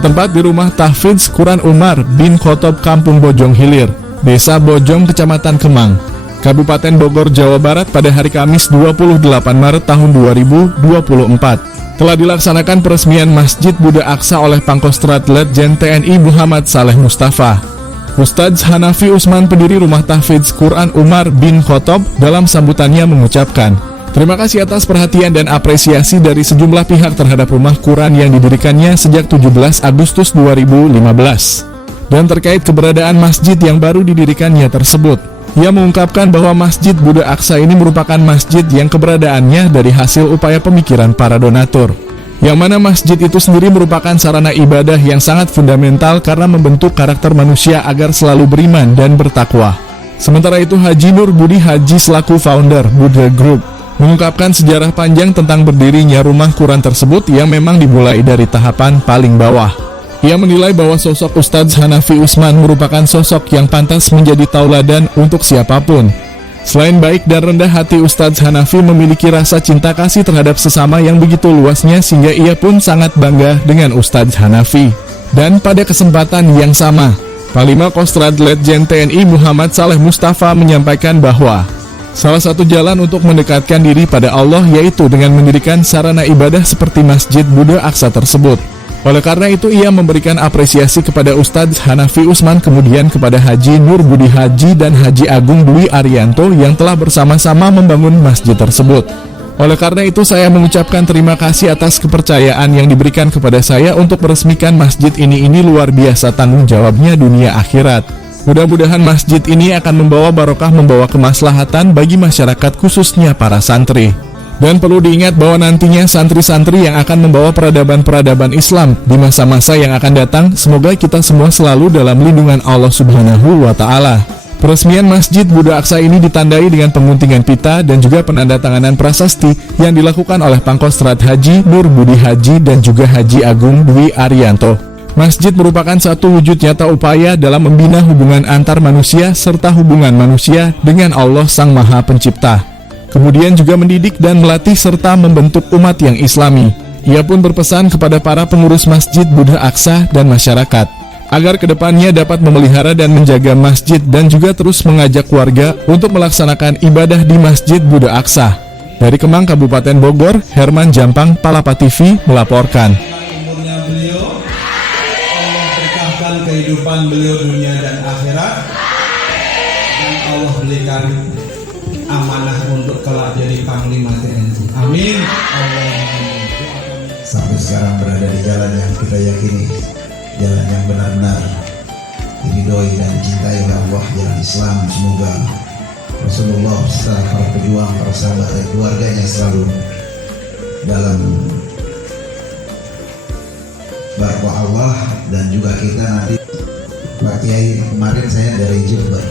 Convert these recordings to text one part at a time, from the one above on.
bertempat di rumah tahfidz Quran Umar bin Khattab Kampung Bojong Hilir, Desa Bojong, Kecamatan Kemang, Kabupaten Bogor, Jawa Barat pada hari Kamis 28 Maret tahun 2024. Telah dilaksanakan peresmian Masjid Buddha Aqsa oleh Pangkostrat Letjen TNI Muhammad Saleh Mustafa. Ustadz Hanafi Usman, pendiri rumah tahfidz Quran Umar bin Khattab, dalam sambutannya mengucapkan, terima kasih atas perhatian dan apresiasi dari sejumlah pihak terhadap rumah Quran yang didirikannya sejak 17 Agustus 2015. Dan terkait keberadaan masjid yang baru didirikannya tersebut, ia mengungkapkan bahwa Masjid Buddha Aqsa ini merupakan masjid yang keberadaannya dari hasil upaya pemikiran para donatur. Yang mana masjid itu sendiri merupakan sarana ibadah yang sangat fundamental karena membentuk karakter manusia agar selalu beriman dan bertakwa. Sementara itu Haji Nur Budi Haji selaku founder Buddha Group mengungkapkan sejarah panjang tentang berdirinya rumah Quran tersebut yang memang dimulai dari tahapan paling bawah. Ia menilai bahwa sosok Ustadz Hanafi Usman merupakan sosok yang pantas menjadi tauladan untuk siapapun. Selain baik dan rendah hati, Ustadz Hanafi memiliki rasa cinta kasih terhadap sesama yang begitu luasnya sehingga ia pun sangat bangga dengan Ustadz Hanafi. Dan pada kesempatan yang sama, Panglima Kostrat Letjen TNI Muhammad Saleh Mustafa menyampaikan bahwa salah satu jalan untuk mendekatkan diri pada Allah yaitu dengan mendirikan sarana ibadah seperti Masjid Buddha Aqsa tersebut. Oleh karena itu ia memberikan apresiasi kepada Ustadz Hanafi Usman, kemudian kepada Haji Nur Budi Haji dan Haji Agung Dwi Arianto yang telah bersama-sama membangun masjid tersebut. Oleh karena itu saya mengucapkan terima kasih atas kepercayaan yang diberikan kepada saya untuk meresmikan masjid ini luar biasa tanggung jawabnya dunia akhirat. Mudah-mudahan masjid ini akan membawa barokah, membawa kemaslahatan bagi masyarakat khususnya para santri. Dan perlu diingat bahwa nantinya santri-santri yang akan membawa peradaban-peradaban Islam di masa-masa yang akan datang, semoga kita semua selalu dalam lindungan Allah Subhanahu wa Ta'ala. Peresmian Masjid Buddha Aqsa ini ditandai dengan penguntingan pita dan juga penandatanganan prasasti yang dilakukan oleh Pangkostrat Haji Nur Budi Haji dan juga Haji Agung Dwi Arianto. Masjid merupakan satu wujud nyata upaya dalam membina hubungan antar manusia serta hubungan manusia dengan Allah Sang Maha Pencipta. Kemudian juga mendidik dan melatih serta membentuk umat yang islami. Ia pun berpesan kepada para pengurus Masjid Buddha Aqsa dan masyarakat agar kedepannya dapat memelihara dan menjaga masjid dan juga terus mengajak warga untuk melaksanakan ibadah di Masjid Buddha Aqsa. Dari Kemang, Kabupaten Bogor, Herman Jampang, Palapa TV melaporkan. Kehidupan beliau dunia dan akhirat, dan Allah berikan amanah untuk kelak jadi Panglima TNI. Amin. Sampai sekarang berada di jalan yang kita yakini, jalan yang benar-benar diridhoi dan dicintai oleh Allah, jalan Islam. Semoga Rasulullah serta para pejuang, para sahabat dan keluarganya selalu dalam barakah Allah. Dan juga kita nanti, Pak Kiai, kemarin saya dari Jember,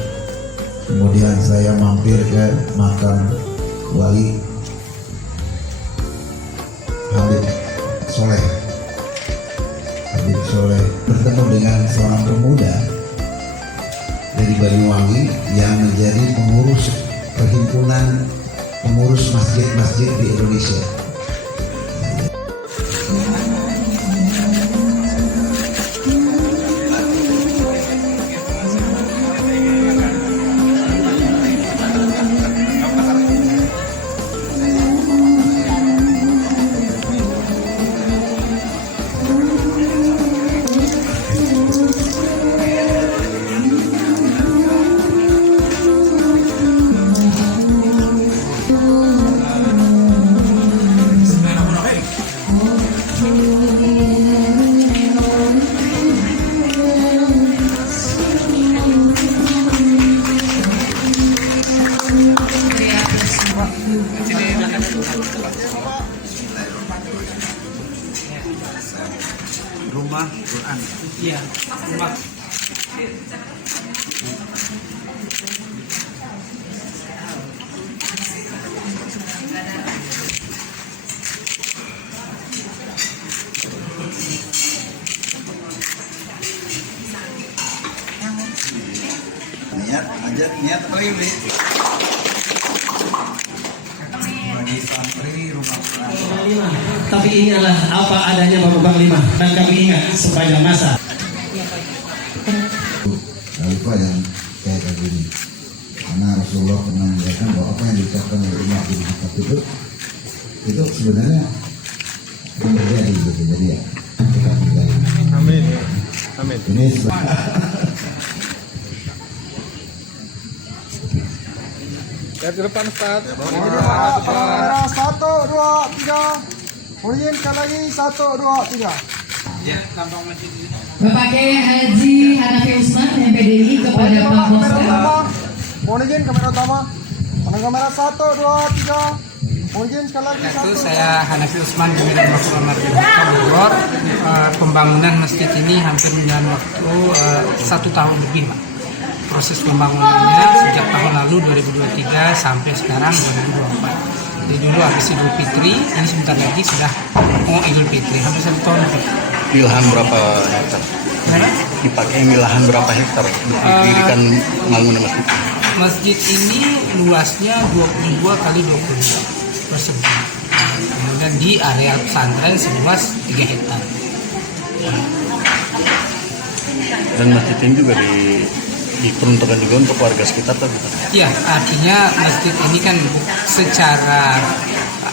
kemudian saya mampir ke makam Wali Habib Soleh, bertemu dengan seorang pemuda dari Banyuwangi yang menjadi pengurus perhimpunan pengurus masjid-masjid di Indonesia. Rumah Quran. Iya, rumah. Niat apa ini? Bagi santri rumah Quran. tapi ini adalah apa adanya Bapak Panglima dan kami ingat sepanjang masa. Khalifah yang kayak gini, karena Rasulullah pernah mengatakan bahwa apa yang diucapkan oleh Umar bin Khattab itu sebenarnya akan terjadi gitu. Jadi ya kita tinggal. Amin. Amin. Ini Lihat ke depan, Ustaz. Kamera 1, 2, 3. Kemudian sekali lagi 1, 2, 3. Bapak Kiai Haji Hanafi Usman MPDI kepada Pak Bosda. Kemudian kamera utama. Kamera 1, 2, 3. Kemudian sekali lagi 1. Itu saya Hanafi Usman Pimpinan Masjid Mardibuka Bogor. Pembangunan masjid ini hampir menjalan waktu 1 tahun lebih, Pak. Proses pembangunannya sejak tahun lalu 2023 sampai sekarang 2024. Jadi dulu habis Idul Fitri, ini sebentar lagi sudah mau Idul Fitri, hampir 1 tahun lebih. Lahan berapa hektar? Dipakai lahan berapa hektar didirikan bangunan masjid? Masjid ini luasnya 22 kali 22 persegi. Kemudian di area pesantren seluas 3 hektar. Dan masjid ini juga diperuntukkan juga untuk warga sekitar tadi. Ya, artinya masjid ini kan secara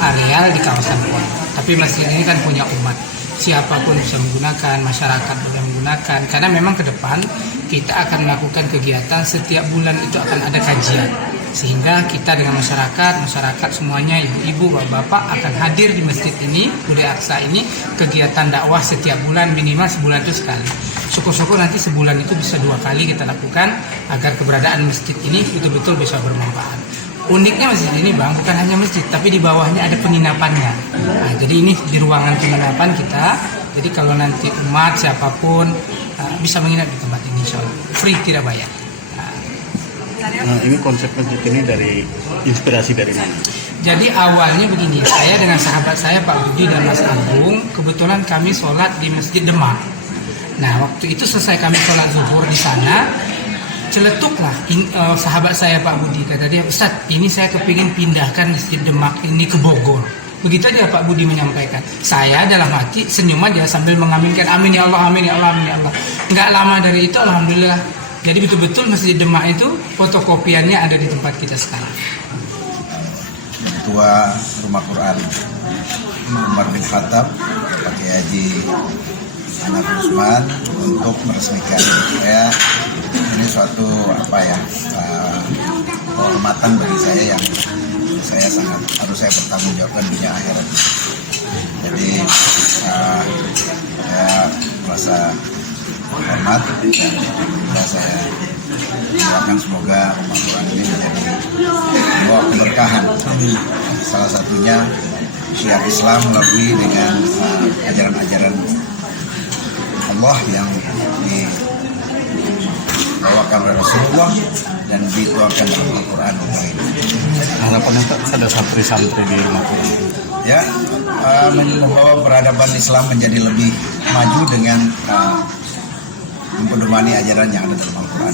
areal di kawasan kota, tapi masjid ini kan punya umat. Siapapun bisa menggunakan, masyarakat bisa menggunakan. Karena memang ke depan kita akan melakukan kegiatan setiap bulan itu akan ada kajian. Sehingga kita dengan masyarakat semuanya, ibu-ibu, bapak-bapak akan hadir di masjid ini, Budaya Aqsa ini, kegiatan dakwah setiap bulan, minimal sebulan itu sekali. Syukur-syukur nanti sebulan itu bisa 2 kali kita lakukan agar keberadaan masjid ini betul-betul bisa bermanfaat. Uniknya masjid ini, Bang, bukan hanya masjid, tapi di bawahnya ada penginapannya. Nah, jadi ini di ruangan penginapan kita. Jadi kalau nanti umat siapapun bisa menginap di tempat ini, insya Allah. Free, tidak bayar. Nah, ini konsep masjid ini dari inspirasi dari mana? Jadi awalnya begini, saya dengan sahabat saya Pak Budi dan Mas Agung, kebetulan kami sholat di Masjid Demak. Nah, waktu itu selesai kami sholat zuhur di sana, celetuklah sahabat saya Pak Budi, kata dia, Ustaz, ini saya kepingin pindahkan Masjid Demak ini ke Bogor. Begitu dia Pak Budi menyampaikan. Saya dalam hati senyuman dia sambil mengaminkan, amin ya Allah, amin ya Allah, amin ya Allah. Nggak lama dari itu, alhamdulillah. Jadi betul-betul Masjid Demak itu fotokopiannya ada di tempat kita sekarang. Ketua Rumah Quran Umar bin Khattab, Pak Haji Hanafi Usman, untuk meresmikan. Ini suatu kehormatan bagi saya yang saya sangat harus saya bertanggungjawabkan di dunia akhirat. Jadi saya merasa hormat dan saya doakan semoga Rumah Quran ini menjadi sebuah keberkahan. Salah satunya syiar Islam melalui dengan ajaran-ajaran Allah yang dibawakan oleh Rasulullah dan dituangkan dalam Al-Quran. Harapannya Pak, ada santri-santri di Rumah Quran. Ya, membawa peradaban Islam menjadi lebih maju dengan mempedomani ajaran yang ada dalam Al-Quran.